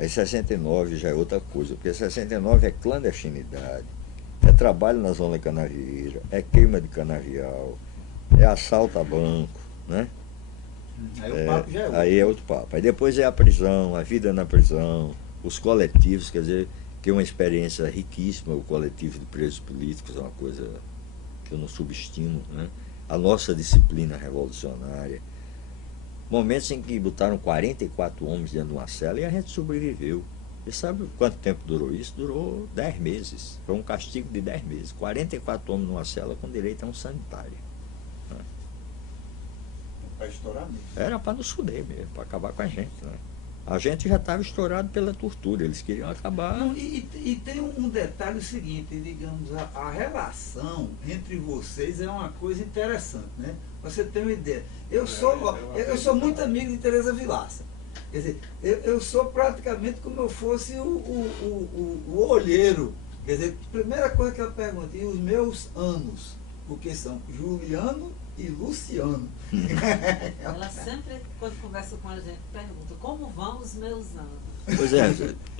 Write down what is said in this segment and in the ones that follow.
Aí 69 já é outra coisa, porque 69 é clandestinidade, é trabalho na zona canavieira, é queima de canavial, é assalto a banco, né? Aí o papo já é outro. Aí é outro papo. Aí depois é a prisão, a vida na prisão, os coletivos, quer dizer, que é uma experiência riquíssima, o coletivo de presos políticos é uma coisa que eu não subestimo, né? A nossa disciplina revolucionária. Momentos em que botaram 44 homens dentro de uma cela e a gente sobreviveu. E sabe quanto tempo durou isso? Durou 10 meses. Foi um castigo de 10 meses. 44 homens numa cela com direito a um sanitário. Né? Para estourar mesmo. Era para nos fuder mesmo, para acabar com a gente. Né? A gente já estava estourado pela tortura, eles queriam acabar. Não, e tem um detalhe seguinte, digamos, a relação entre vocês é uma coisa interessante, né? Você tem uma ideia. Eu sou muito amigo de Teresa Vilaça. Quer dizer, eu sou praticamente como eu fosse o olheiro. Quer dizer, primeira coisa que ela pergunta, e os meus anos? Porque são Juliano e Luciano. Ela sempre, quando conversa com a gente, pergunta como vão os meus anos. Pois é,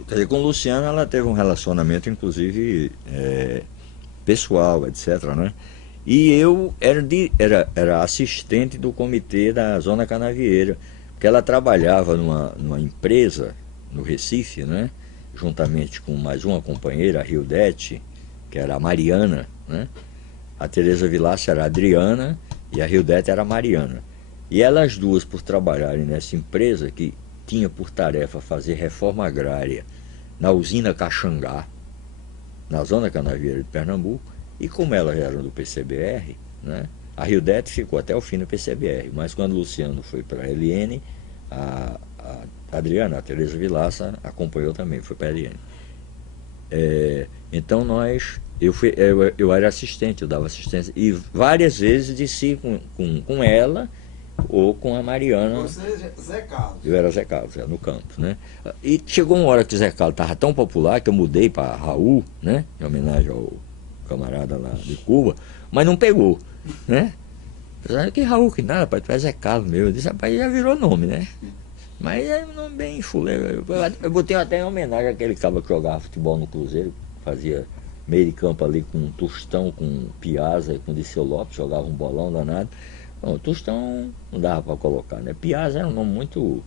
quer dizer, com o Luciano ela teve um relacionamento, inclusive, pessoal, etc, né? E eu era assistente do comitê da Zona Canavieira, porque ela trabalhava numa empresa no Recife, né? Juntamente com mais uma companheira, a Rildete, que era a Mariana, né? A Teresa Vilaça era a Adriana e a Rildete era a Mariana. E elas duas, por trabalharem nessa empresa que tinha por tarefa fazer reforma agrária na usina Caxangá, na Zona Canavieira de Pernambuco, e como elas eram do PCBR, né, a Rildete ficou até o fim do PCBR, mas quando o Luciano foi para a LN, a Adriana, a Teresa Vilaça, acompanhou também, foi para a LN. Então eu era assistente, eu dava assistência, e várias vezes desci com ela ou com a Mariana. Você é Zé Carlos. Eu era Zé Carlos, no campo, né? E chegou uma hora que o Zé Carlos estava tão popular que eu mudei para Raul, né? Em homenagem ao camarada lá de Cuba, mas não pegou, né? Apesar que Raul, que nada, rapaz, tu é Zé Carlos meu. Eu disse, rapaz, já virou nome, né? Mas é um nome bem fuleiro. Eu botei até em homenagem àquele cara que jogava futebol no Cruzeiro, fazia meio de campo ali com Tostão, com Piazza e com Diceu Lopes, jogava um bolão danado. Bom, Tostão não dava para colocar, né? Piazza era um nome muito,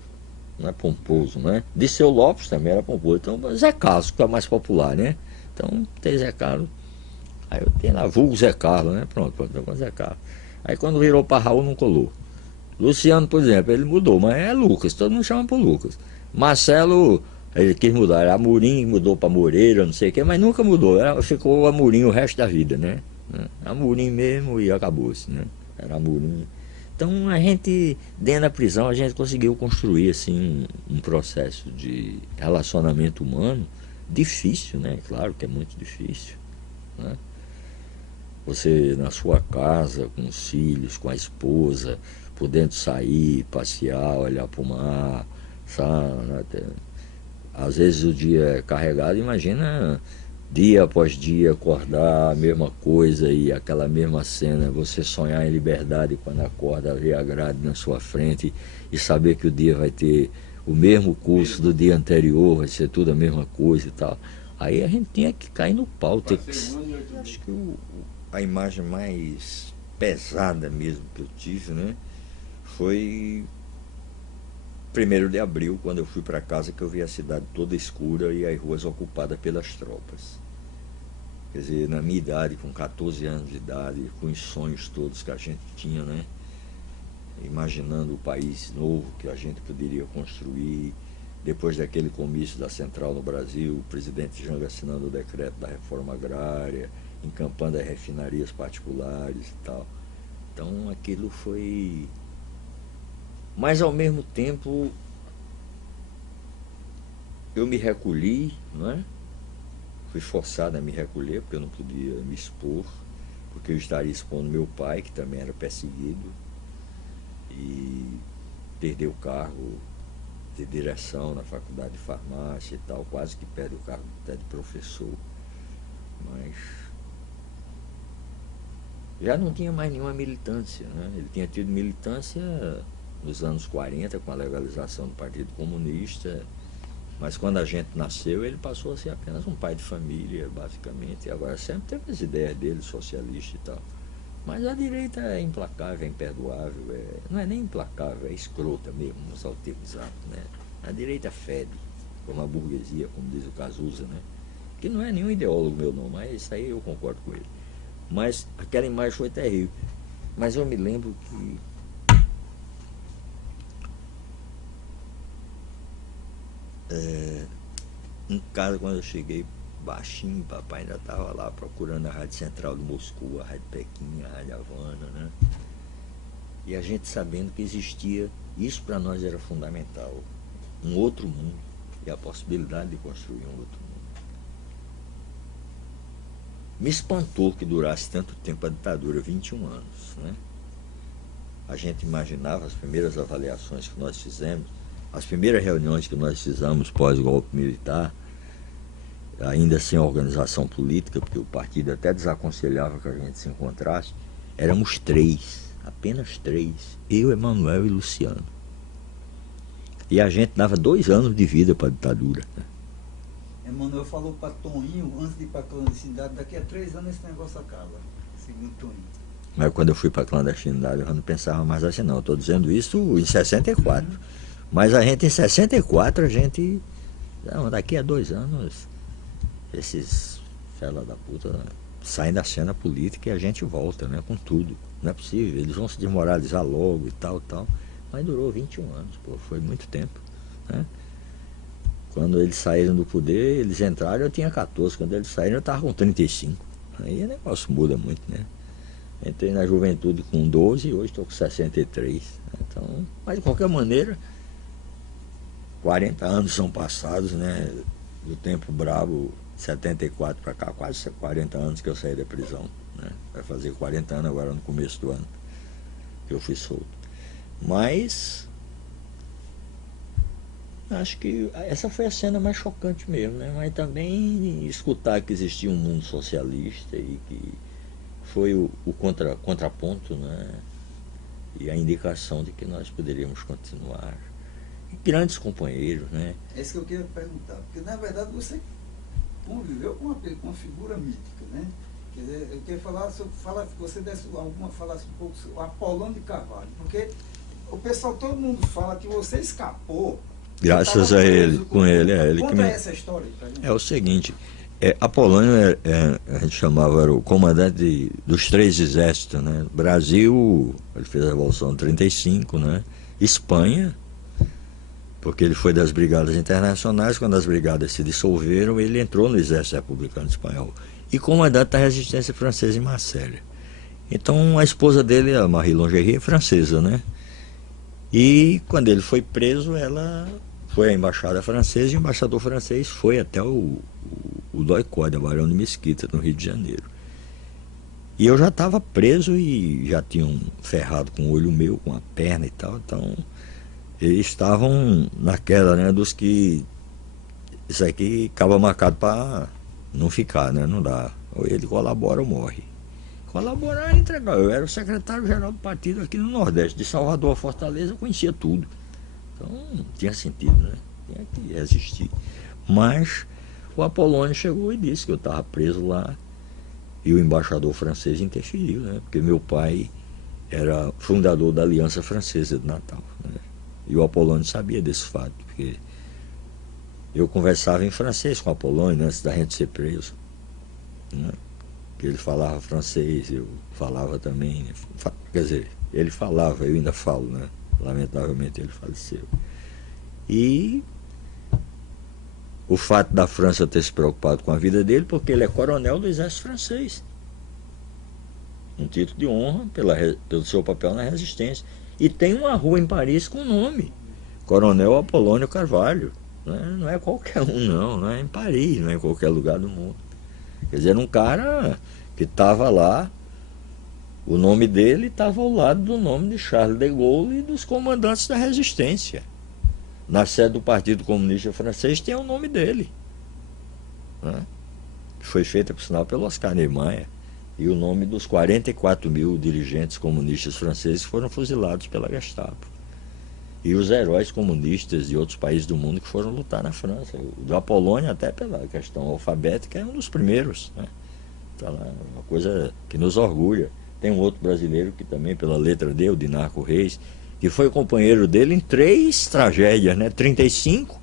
não é, pomposo, né? Diceu Lopes também era pomposo. Então, Zé Carlos, que é mais popular, né? Então, tem Zé Carlos. Aí eu tenho lá, vulgo Zé Carlos, né? Pronto, com Zé Carlos. Aí quando virou para Raul, não colou. Luciano, por exemplo, ele mudou, mas é Lucas, todo mundo chama por Lucas. Marcelo, ele quis mudar, era Amorim, mudou para Moreira, não sei o quê, mas nunca mudou, ficou Amorim o resto da vida, né? Amorim mesmo e acabou-se, né? Era Amorim. Então a gente, dentro da prisão, a gente conseguiu construir assim um processo de relacionamento humano difícil, né? Claro que é muito difícil, né? Você na sua casa, com os filhos, com a esposa, podendo sair, passear, olhar para o mar, sabe? Às vezes o dia é carregado, imagina dia após dia acordar a mesma coisa e aquela mesma cena, você sonhar em liberdade quando acorda, ver a grade na sua frente e saber que o dia vai ter o mesmo curso do dia anterior, vai ser tudo a mesma coisa e tal. Aí a gente tinha que cair no pau. Acho que a imagem mais pesada mesmo que eu tive, né, foi 1º de abril, quando eu fui para casa, que eu vi a cidade toda escura e as ruas ocupadas pelas tropas. Quer dizer, na minha idade, com 14 anos de idade, com os sonhos todos que a gente tinha, né? Imaginando o país novo que a gente poderia construir. Depois daquele comício da Central no Brasil, o presidente Jango assinando o decreto da reforma agrária, encampando as refinarias particulares e tal. Então aquilo foi... Mas ao mesmo tempo eu me recolhi, não é? Fui forçado a me recolher porque eu não podia me expor, porque eu estaria expondo meu pai, que também era perseguido, e perdeu o cargo de direção na faculdade de farmácia e tal, quase que perde o cargo até de professor, mas já não tinha mais nenhuma militância, né? Ele tinha tido militância nos anos 40 com a legalização do Partido Comunista, Mas quando a gente nasceu, ele passou a ser apenas um pai de família, basicamente. E agora sempre teve as ideias dele, socialista e tal. Mas a direita é implacável, é imperdoável, não é nem implacável, é escrota mesmo, nos termos exatos, né? A direita fede, como a burguesia, como diz o Cazuza, né? Que não é nenhum ideólogo meu não, mas isso aí eu concordo com ele. Mas aquela imagem foi terrível. Mas eu me lembro que em casa, quando eu cheguei baixinho, papai ainda estava lá procurando a Rádio Central de Moscou, a Rádio Pequim, a Rádio Havana, né? E a gente sabendo que existia, isso para nós era fundamental, um outro mundo e a possibilidade de construir um outro mundo. Me espantou que durasse tanto tempo a ditadura, 21 anos, né? A gente imaginava as primeiras avaliações que nós fizemos, as primeiras reuniões que nós fizemos pós-golpe militar, ainda sem organização política, porque o partido até desaconselhava que a gente se encontrasse, éramos 3, apenas 3, eu, Emanuel e Luciano. E a gente dava 2 anos de vida para a ditadura. Emanuel falou para Toninho, antes de ir para a clandestinidade, daqui a 3 anos esse negócio acaba, segundo Toninho. Mas quando eu fui para a clandestinidade, eu não pensava mais assim, não. Eu estou dizendo isso em 64. Mas a gente, em 64, a gente... Não, daqui a 2 anos, esses fela da puta saem da cena política e a gente volta, né, com tudo. Não é possível, eles vão se desmoralizar logo e tal, tal. Mas durou 21 anos, pô, foi muito tempo, né? Quando eles saíram do poder, eles entraram, eu tinha 14. Quando eles saíram, eu estava com 35. Aí o negócio muda muito, né? Entrei na juventude com 12 e hoje estou com 63. Então, mas de qualquer maneira, 40 anos são passados, né? Do tempo brabo, 74 para cá, quase 40 anos que eu saí da prisão, né? Vai fazer 40 anos agora no começo do ano que eu fui solto. Mas acho que essa foi a cena mais chocante mesmo, né? Mas também escutar que existia um mundo socialista e que foi o contraponto, né? E a indicação de que nós poderíamos continuar. E grandes companheiros, né? É isso que eu queria perguntar, porque na verdade você conviveu com uma figura mítica, né? Quer dizer, eu queria que você falasse um pouco sobre Apolônio de Carvalho, porque o pessoal, todo mundo fala que você escapou. Graças a ele, com ele, ele Conta que me... essa história aí pra gente. É o seguinte, Apolônio, a gente chamava, era o comandante dos 3 exércitos, né? Brasil, ele fez a Revolução de 35, né? Espanha, porque ele foi das brigadas internacionais, quando as brigadas se dissolveram, ele entrou no Exército Republicano Espanhol. E comandante da resistência francesa em Marselha. Então a esposa dele, a Marie Longerie, é francesa, né? E quando ele foi preso, ela foi à embaixada francesa e o embaixador francês foi até o Doicode, a Barão de Mesquita, no Rio de Janeiro. E eu já estava preso e já tinham ferrado com o olho meu, com a perna e tal, então eles estavam naquela, né, dos que isso aqui acaba marcado para não ficar, né, não dá, ou ele colabora ou morre. Colaborar e entregar. Eu era o secretário-geral do partido aqui no Nordeste, de Salvador a Fortaleza, eu conhecia tudo. Então não tinha sentido, né? Tinha que existir. Mas o Apolônio chegou e disse que eu estava preso lá e o embaixador francês interferiu, né? Porque meu pai era fundador da Aliança Francesa de Natal, né? E o Apolônio sabia desse fato, porque eu conversava em francês com o Apolônio antes da gente ser preso, né? Ele falava francês, eu falava também, quer dizer, ele falava, eu ainda falo, né? Lamentavelmente ele faleceu. E o fato da França ter se preocupado com a vida dele, porque ele é coronel do exército francês. Um título de honra pelo seu papel na resistência. E tem uma rua em Paris com o nome, Coronel Apolônio Carvalho. Não é qualquer um, não é em Paris, não é em qualquer lugar do mundo. Quer dizer, um cara que estava lá, o nome dele estava ao lado do nome de Charles de Gaulle e dos comandantes da resistência. Na sede do Partido Comunista Francês tem o nome dele, né? Que foi feita, por sinal, pelo Oscar Niemeyer, e o nome dos 44 mil dirigentes comunistas franceses que foram fuzilados pela Gestapo. e os heróis comunistas de outros países do mundo que foram lutar na França. O da Polônia, até pela questão alfabética, é um dos primeiros, né? Tá lá, uma coisa que nos orgulha. Tem um outro brasileiro que também, pela letra D, o Dinarco Reis, que foi companheiro dele em 3 tragédias, né? 35,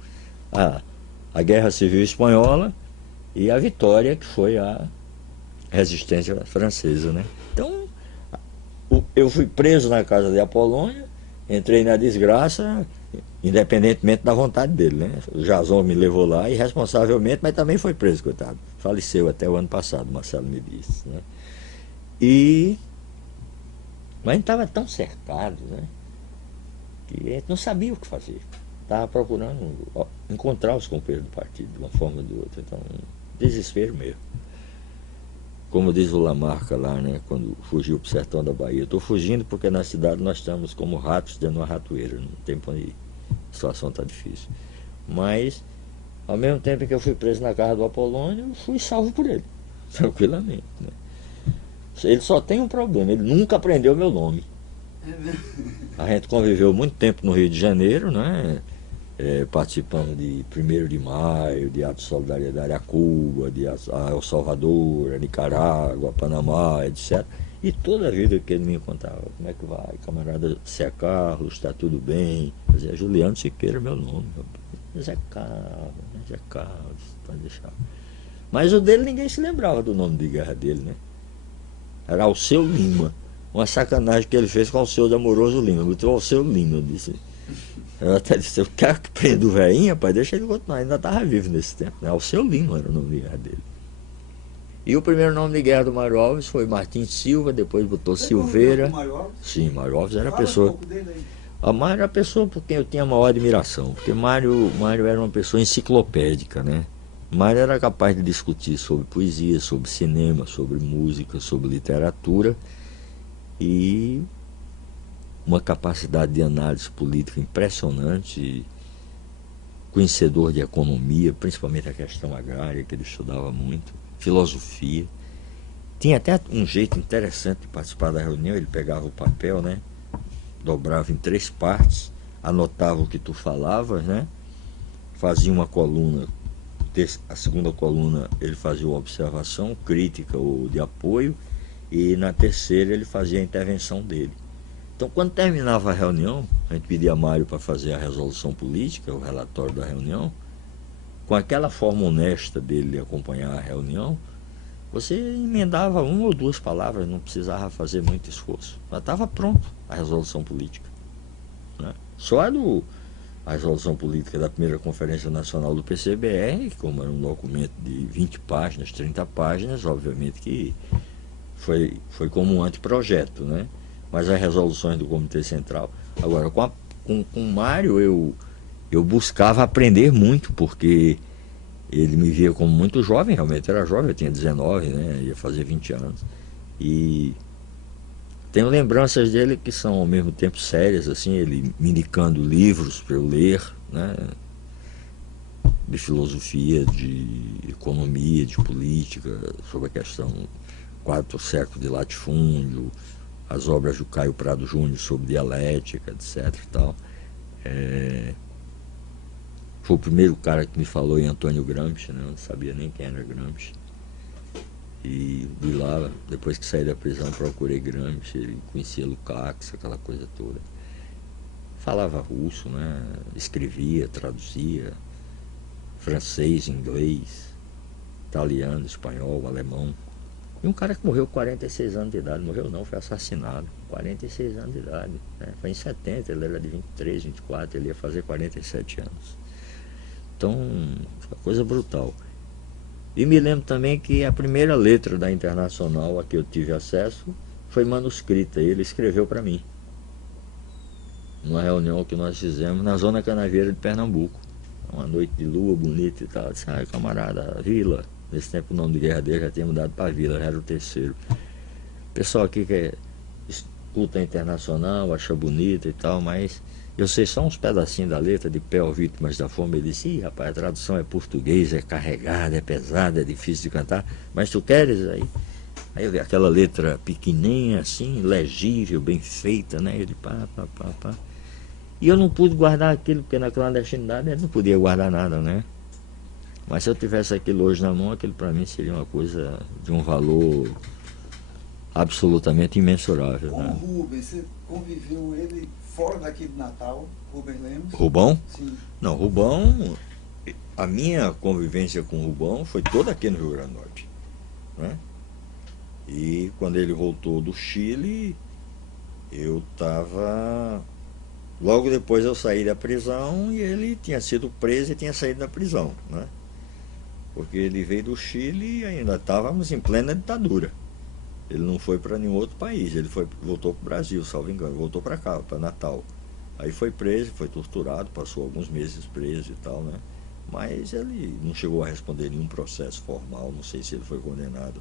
a Guerra Civil Espanhola, e a Vitória, que foi a resistência francesa, né? Então, eu fui preso na casa de Apolônia, entrei na desgraça, independentemente da vontade dele, né? O Jason me levou lá irresponsavelmente, mas também foi preso, coitado. Faleceu até o ano passado, Marcelo me disse, né? Mas a gente estava tão cercado, né? Que a gente não sabia o que fazer. Estava procurando encontrar os companheiros do partido, de uma forma ou de outra. Então, desespero mesmo. Como diz o Lamarca lá, né, quando fugiu para o sertão da Bahia, estou fugindo porque na cidade nós estamos como ratos dentro de uma ratoeira, não tem para onde ir. A situação está difícil. Mas, ao mesmo tempo que eu fui preso na casa do Apolônio, eu fui salvo por ele, tranquilamente, né? Ele só tem um problema, ele nunca aprendeu meu nome. A gente conviveu muito tempo no Rio de Janeiro, né? Participando de 1º de Maio, de atos de solidariedade a Cuba, a El Salvador, a Nicarágua, a Panamá, etc. E toda a vida que ele me contava, como é que vai, camarada Zé Carlos, está tudo bem? Eu dizia, Juliano Siqueira, meu nome. Zé Carlos, pode deixar. Mas o dele ninguém se lembrava do nome de guerra dele, né? Era Alceu Lima. Uma sacanagem que ele fez com Alceu de Amoroso Lima. Botou Alceu Lima, eu disse. Eu até disse, eu quero que prenda o velhinho, rapaz, deixa ele continuar, ainda estava vivo nesse tempo, né? Alceu Lima era o nome de guerra dele. E o primeiro nome de guerra do Mário Alves foi Martins Silva, depois botou Silveira. Mário Alves? Sim, Mário Alves era a pessoa. A Mário era a pessoa por quem eu tinha a maior admiração, porque Mário era uma pessoa enciclopédica, né? Mário era capaz de discutir sobre poesia, sobre cinema, sobre música, sobre literatura, e uma capacidade de análise política impressionante, conhecedor de economia, principalmente a questão agrária, que ele estudava muito, filosofia. Tinha até um jeito interessante de participar da reunião, ele pegava o papel, né? Dobrava em 3 partes, anotava o que tu falavas, né? Fazia uma coluna, a segunda coluna ele fazia uma observação, crítica ou de apoio, e na terceira ele fazia a intervenção dele. Então, quando terminava a reunião, a gente pedia a Mário para fazer a resolução política, o relatório da reunião, com aquela forma honesta dele de acompanhar a reunião, você emendava 1 ou 2 palavras, não precisava fazer muito esforço. Já estava pronto a resolução política, né? Só a resolução política da primeira Conferência Nacional do PCBR, como era um documento de 20 páginas, 30 páginas, obviamente que foi como um anteprojeto, né? Mas as resoluções do Comitê Central. Agora, com o Mário, eu buscava aprender muito, porque ele me via como muito jovem, realmente era jovem, eu tinha 19, né? Ia fazer 20 anos. E tenho lembranças dele que são ao mesmo tempo sérias, assim, ele me indicando livros para eu ler, né? De filosofia, de economia, de política, sobre a questão 4 séculos de latifúndio, as obras do Caio Prado Júnior sobre dialética, etc. E tal. Foi o primeiro cara que me falou em Antônio Gramsci, né? Eu não sabia nem quem era Gramsci. E de lá, depois que saí da prisão, procurei Gramsci, ele conhecia Lukács, aquela coisa toda. Falava russo, né? Escrevia, traduzia, francês, inglês, italiano, espanhol, alemão. E um cara que morreu com 46 anos de idade, morreu não, foi assassinado, 46 anos de idade, né? Foi em 70, ele era de 23, 24, ele ia fazer 47 anos. Então, foi uma coisa brutal. E me lembro também que a primeira letra da Internacional a que eu tive acesso foi manuscrita, ele escreveu para mim, numa reunião que nós fizemos na Zona Canavieira de Pernambuco, uma noite de lua bonita e tal. Eu disse, camarada, Vila. Nesse tempo o nome de guerra dele já tinha mudado para Vila, já era o 3º. O pessoal aqui que escuta a Internacional, acha bonita e tal, mas eu sei só uns pedacinhos da letra de Pé ao Vítimas da Fome. Ele disse, rapaz, a tradução é português, é carregada, é pesada, é difícil de cantar, mas tu queres aí? Aí eu vi aquela letra pequenininha assim, legível, bem feita, né? Ele pá. E eu não pude guardar aquilo, porque na clandestinidade eu não podia guardar nada, né? Mas se eu tivesse aquilo hoje na mão, aquilo para mim seria uma coisa de um valor absolutamente imensurável. Com o Né? Rubens, você conviveu ele fora daqui de Natal, Rubens Lemos? Rubão? Sim. Não, Rubão, a minha convivência com o Rubão foi toda aqui no Rio Grande do Norte. Né? E quando ele voltou do Chile, eu estava... Logo depois eu saí da prisão e ele tinha sido preso e tinha saído da prisão, né? Porque ele veio do Chile e ainda estávamos em plena ditadura. Ele não foi para nenhum outro país, ele voltou para o Brasil, salvo engano, voltou para cá, para Natal. Aí foi preso, foi torturado, passou alguns meses preso e tal, né? Mas ele não chegou a responder nenhum processo formal, não sei se ele foi condenado.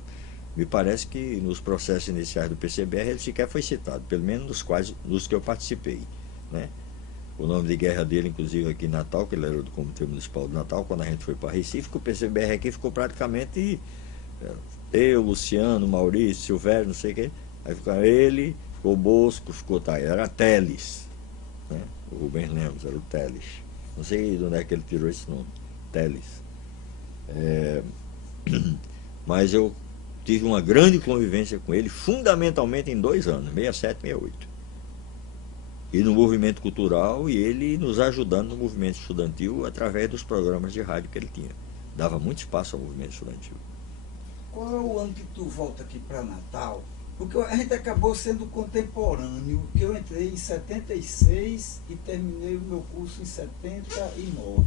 Me parece que nos processos iniciais do PCBR ele sequer foi citado, pelo menos nos que eu participei, né? O nome de guerra dele, inclusive aqui em Natal, que ele era do Comitê Municipal de Natal, quando a gente foi para Recife, que o PCBR aqui ficou praticamente eu, Luciano, Maurício, Silvério, não sei o quê. Aí ficou ele, ficou o Bosco, ficou era Teles, né? O Rubens Lemos, era o Teles. Não sei de onde é que ele tirou esse nome, Teles. Mas eu tive uma grande convivência com ele, fundamentalmente em 2 anos, 67 e 68. E no movimento cultural, e ele nos ajudando no movimento estudantil através dos programas de rádio que ele tinha. Dava muito espaço ao movimento estudantil. Qual é o ano que tu volta aqui para Natal? Porque a gente acabou sendo contemporâneo, que eu entrei em 76 e terminei o meu curso em 79.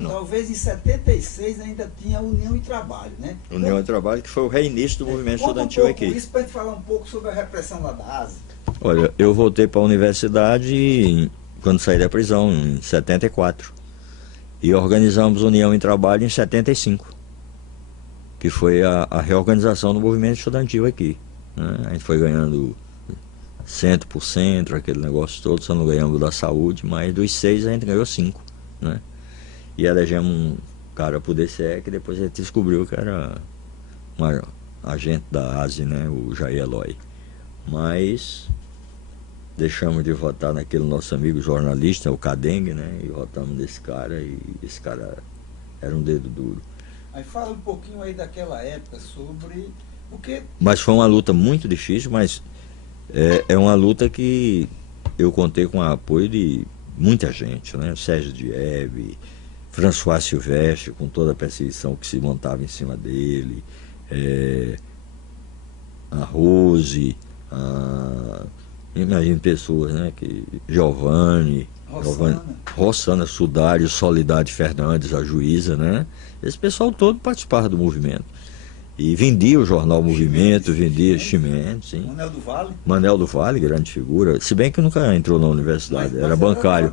Não. Talvez em 76 ainda tinha União e Trabalho, né? União e Trabalho, que foi o reinício do movimento estudantil aqui. aqui. Isso para a gente falar um pouco sobre a repressão lá da ASE. Olha, eu voltei para a universidade quando saí da prisão, em 74. E organizamos União e Trabalho em 75. Que foi a reorganização do movimento estudantil aqui. Né? A gente foi ganhando centro por centro, aquele negócio todo, só não ganhamos da saúde, mas dos 6 a gente ganhou 5. Né? E elegemos um cara pro DCE, que depois a gente descobriu que era um agente da ASE, né? O Jair Eloy. Mas deixamos de votar naquele nosso amigo jornalista, o Cadengue, né? E votamos nesse cara, e esse cara era um dedo duro. Aí fala um pouquinho aí daquela época sobre o que... Mas foi uma luta muito difícil, mas é uma luta que eu contei com o apoio de muita gente, né? Sérgio Diebe, François Silvestre, com toda a perseguição que se montava em cima dele, a Rose, imagino pessoas, né? Giovanni, Rossana Sudário, Soledade Fernandes, a juíza, né? Esse pessoal todo participava do movimento. E vendia o jornal Movimento, vendia Chimenez, sim. Manel do Vale? Manel do Vale, grande figura. Se bem que nunca entrou na universidade, era bancário.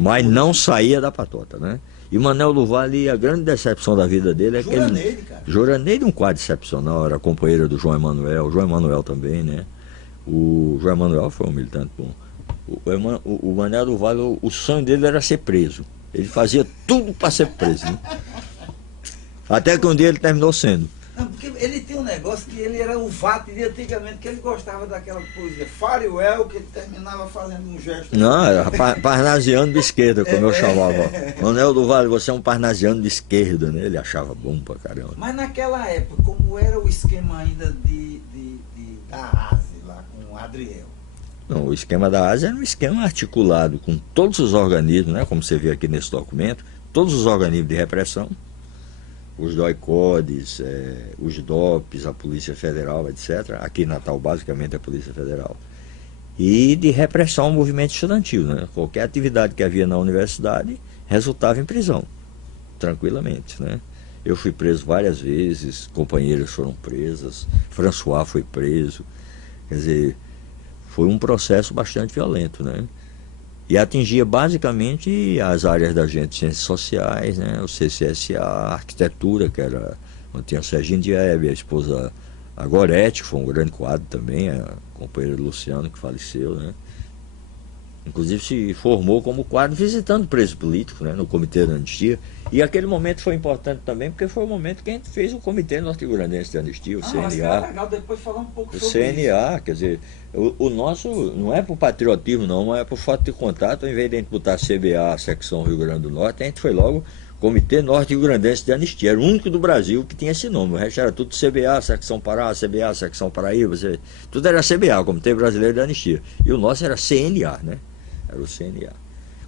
Mas não saía da patota, né? E Manel do Vale, a grande decepção da vida dele é que Joraneide, cara. Joraneide, um quadro excepcional, era companheira do João Emanuel, o João Emanuel também, né? O João Emanuel foi um militante bom. O Manel do Vale, o sonho dele era ser preso. Ele fazia tudo para ser preso, né? Até que um dia ele terminou sendo. Não, porque ele tem um negócio que ele era o vato de antigamente, que ele gostava daquela poesia Fariwell, que ele terminava fazendo um gesto. Não, era parnasiano de esquerda, como eu chamava. Manel do Vale, você é um parnasiano de esquerda, né? Ele achava bom pra caramba. Mas naquela época, como era o esquema ainda da ASE, lá com o Adriel? Não, o esquema da ASE era um esquema articulado com todos os organismos, né? Como você vê aqui nesse documento, todos os organismos de repressão, os DOI-CODES, os DOPs, a Polícia Federal, etc. Aqui em Natal, basicamente, a Polícia Federal. E de repressão ao movimento estudantil, né? Qualquer atividade que havia na universidade resultava em prisão, tranquilamente, né? Eu fui preso várias vezes, companheiras foram presas, François foi preso. Quer dizer, foi um processo bastante violento, né? E atingia basicamente as áreas da gente, ciências sociais, né? O CCSA, a arquitetura, que era... Tinha a Serginho Diebe, a esposa, a Gorete, que foi um grande quadro também, a companheira do Luciano, que faleceu, né? Inclusive se formou como quadro visitando preso político, né, no Comitê da Anistia. E aquele momento foi importante também, porque foi o momento que a gente fez o Comitê Norte-Grandense de Anistia, o Acho que era CNA. legal depois falar um pouco O sobre isso. CNA, quer dizer, o nosso não é por patriotismo não, mas é por falta de contato. Ao invés de a gente botar CBA, Secção Rio Grande do Norte, a gente foi logo Comitê Norte-Grandense de Anistia. Era o único do Brasil que tinha esse nome. O resto era tudo CBA, Secção Pará, CBA, Secção Paraíba, tudo era CBA, Comitê Brasileiro de Anistia. E o nosso era CNA, né? Era o CNA.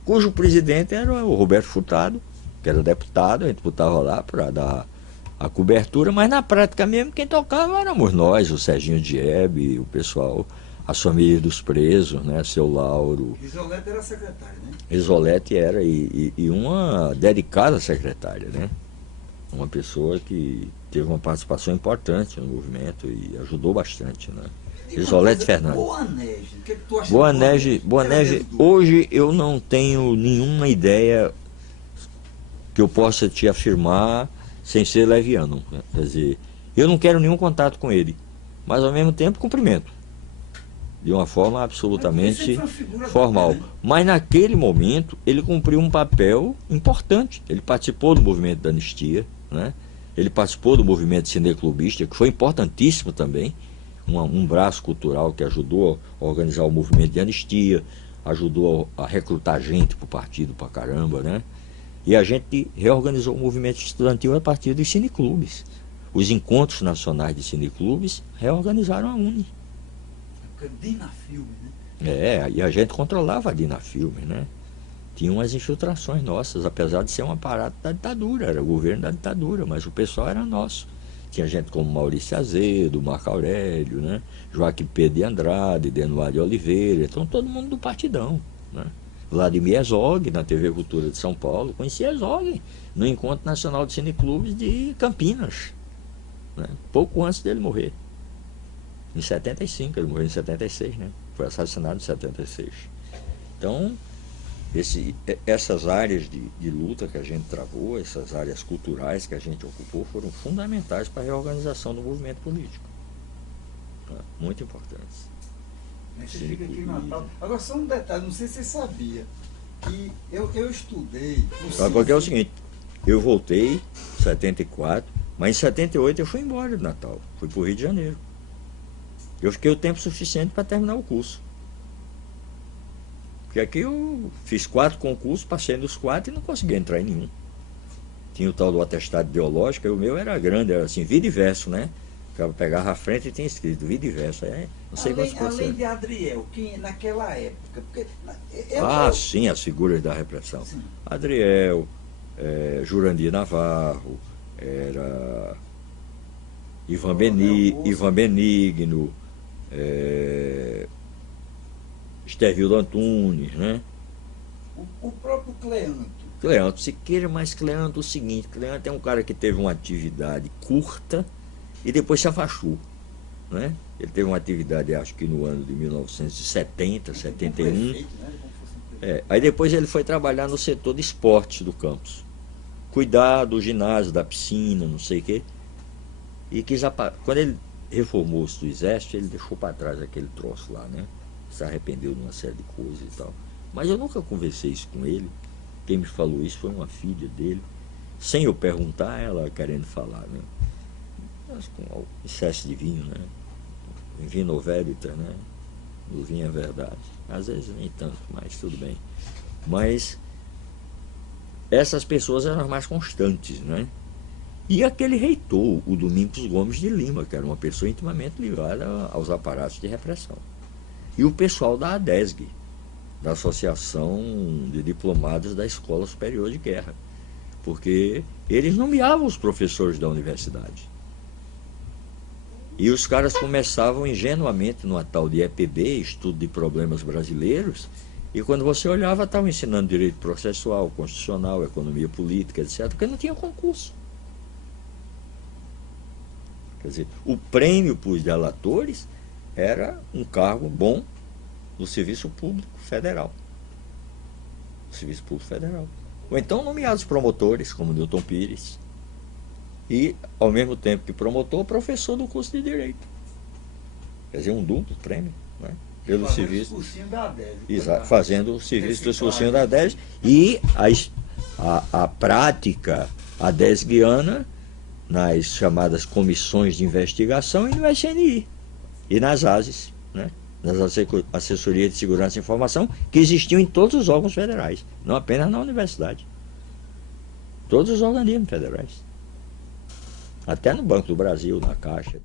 Cujo presidente era o Roberto Furtado, que era deputado, a gente botava lá para dar a cobertura, mas na prática mesmo quem tocava éramos nós, o Serginho Diebe, o pessoal, as famílias dos presos, né? Seu Lauro. Isolete era secretário, né? Isolete era, e uma dedicada secretária, né? Uma pessoa que teve uma participação importante no movimento e ajudou bastante, né? Isolete Fernandes. Boanerges, o que, é que tu acha Boanerges, hoje eu não tenho nenhuma ideia que eu possa te afirmar sem ser leviano. Quer dizer, eu não quero nenhum contato com ele, mas ao mesmo tempo cumprimento. De uma forma absolutamente formal. Mas naquele momento ele cumpriu um papel importante. Ele participou do movimento da anistia, né? Ele participou do movimento cineclubista, que foi importantíssimo também. Um braço cultural que ajudou a organizar o movimento de anistia, ajudou a recrutar gente para o partido pra caramba, né? E a gente reorganizou o movimento estudantil a partir dos cineclubes. Os encontros nacionais de cineclubes reorganizaram a UNE. Dinafilme, né? E a gente controlava a Dinafilme, né? Tinha umas infiltrações nossas, apesar de ser um aparato da ditadura, era o governo da ditadura, mas o pessoal era nosso. Tinha gente como Maurício Azedo, Marco Aurélio, né? Joaquim Pedro de Andrade, Denoir de Oliveira, então todo mundo do partidão, né? Vladimir Herzog, na TV Cultura de São Paulo, conheci Herzog no Encontro Nacional de Cineclubes de Campinas, né? Pouco antes dele morrer. Em 75, ele morreu em 76, né? Foi assassinado em 76. Então, essas áreas de luta que a gente travou, essas áreas culturais que a gente ocupou, foram fundamentais para a reorganização do movimento político. Tá? Muito importantes. Você fica aqui em Natal. Agora, só um detalhe, não sei se você sabia, que eu estudei... Porque é o seguinte, eu voltei em 74, mas em 78 eu fui embora de Natal, fui para o Rio de Janeiro. Eu fiquei o tempo suficiente para terminar o curso. Porque aqui eu fiz 4 concursos, passei nos 4 e não consegui entrar em nenhum. Tinha o tal do atestado ideológico, e o meu era grande, era assim, vida e verso, né? Eu pegava a frente e tinha escrito vida e verso. Não sei além de Adriel, quem naquela época... Porque sim, as figuras da repressão. Sim. Adriel, Jurandir Navarro, era Ivan Benigno, Estervildo Antunes, né? O próprio Cleanto Siqueira, mas Cleanto é o seguinte, Cleanto é um cara que teve uma atividade curta e depois se afastou, né? Ele teve uma atividade, acho que no ano de 1970, 71. Aí depois ele foi trabalhar no setor de esportes do campus. Cuidar do ginásio, da piscina, não sei o quê. E quando ele reformou-se do exército, ele deixou para trás aquele troço lá, né? Se arrependeu de uma série de coisas e tal. Mas eu nunca conversei isso com ele. Quem me falou isso foi uma filha dele. Sem eu perguntar, ela querendo falar, né? Mas com excesso de vinho, né? Vino veritas, né? O vinho é verdade. Às vezes nem tanto, mas tudo bem. Mas essas pessoas eram as mais constantes, né? E aquele reitor, o Domingos Gomes de Lima, que era uma pessoa intimamente ligada aos aparatos de repressão. E o pessoal da ADESG, da Associação de Diplomados da Escola Superior de Guerra, porque eles nomeavam os professores da universidade. E os caras começavam ingenuamente numa tal de EPB, Estudo de Problemas Brasileiros, e quando você olhava, estavam ensinando direito processual, constitucional, economia política, etc., porque não tinha concurso. Quer dizer, o prêmio para os delatores era um cargo bom no Serviço Público Federal. Serviço Público Federal. Ou então nomeados promotores, como Newton Pires, e, ao mesmo tempo que promotor, professor do curso de Direito. Quer dizer, um duplo prêmio, né? pelo Fazendo serviço. os cursinhos da ADES. Exato, fazendo o serviço dos cursinhos da ADES e a prática adesguiana nas chamadas comissões de investigação e no SNI e nas ASES, né? Nas assessorias de segurança e informação, que existiam em todos os órgãos federais, não apenas na universidade. Todos os organismos federais. Até no Banco do Brasil, na Caixa.